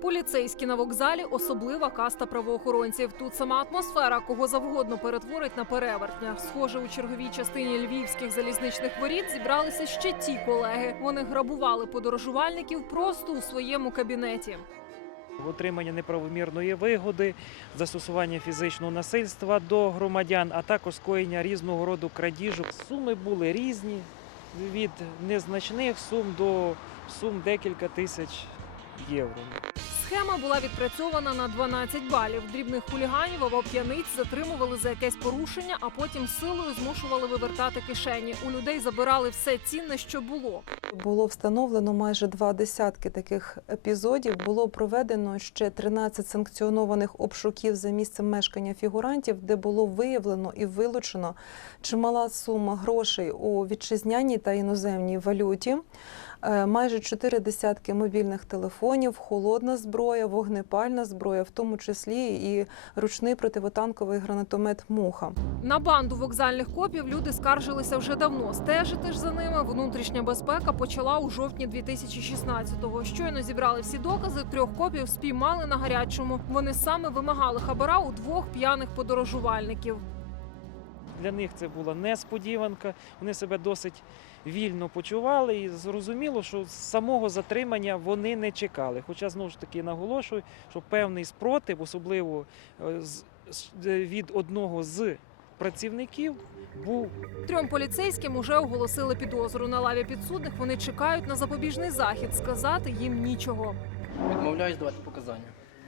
Поліцейські на вокзалі особлива каста правоохоронців. Тут сама атмосфера кого завгодно перетворить на перевертня. Схоже, у черговій частині львівських залізничних воріт зібралися ще ті колеги. Вони грабували подорожувальників просто у своєму кабінеті. отримання неправомірної вигоди, застосування фізичного насильства до громадян, а також скоєння різного роду крадіжок. Суми були різні від незначних сум до сум декілька тисяч євро. Схема була відпрацьована на 12 балів. Дрібних хуліганів або п'яниць затримували за якесь порушення, а потім силою змушували вивертати кишені. У людей забирали все цінне, що було. Було встановлено майже два десятки таких епізодів. Було проведено ще 13 санкціонованих обшуків за місцем мешкання фігурантів, де було виявлено і вилучено чимала сума грошей у вітчизняній та іноземній валюті. Е, Майже чотири десятки мобільних телефонів, холодна зброя, вогнепальна зброя, в тому числі і ручний противотанковий гранатомет Муха. На банду вокзальних копів люди скаржилися вже давно. Стежити ж за ними внутрішня безпека почала у жовтні 2016-го. Щойно зібрали всі докази. Трьох копів спіймали на гарячому. Вони саме вимагали хабара у двох п'яних подорожувальників. Для них це була несподіванка. Вони себе досить вільно почували і зрозуміло, що з самого затримання вони не чекали. Хоча знову ж таки наголошую, що певний спротив, особливо е, з- з- від одного з працівників, був Трьом поліцейським уже оголосили підозру. На лаві підсудних вони чекають на запобіжний захід. Сказати їм нічого. Відмовляюсь давати показання.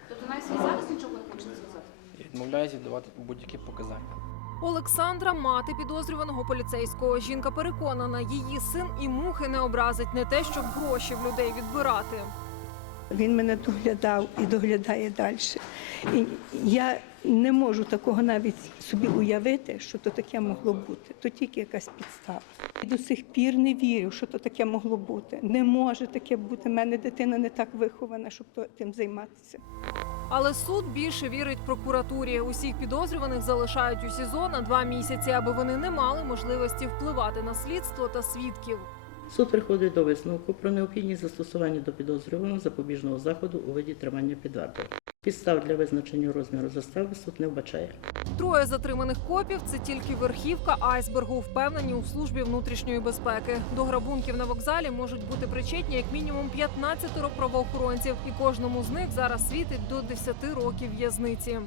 Тобто навіть зараз нічого не хочете сказати? Я відмовляюся давати будь-які показання. Олександра, мати підозрюваного поліцейського. Жінка переконана, її син і мухи не образить не те, щоб гроші в людей відбирати. Він мене доглядав і доглядає далі. І я не можу такого навіть собі уявити, що то таке могло бути. То тільки якась підстава. І до сих пір не вірю, що то таке могло бути. Не може таке бути. У мене дитина не так вихована, щоб то- тим займатися. Але суд більше вірить прокуратурі. Усіх підозрюваних залишають у СІЗО на два місяці, аби вони не мали можливості впливати на слідство та свідків. Суд приходить до висновку про необхідність застосування до підозрюваного запобіжного заходу у виді тримання під вартою. Підстав для визначення розміру застави суд не вбачає. Троє затриманих копів це тільки верхівка айсбергу, впевнені у службі внутрішньої безпеки. До грабунків на вокзалі можуть бути причетні як мінімум 15 правоохоронців, і кожному з них зараз світить до 10 років в'язниці.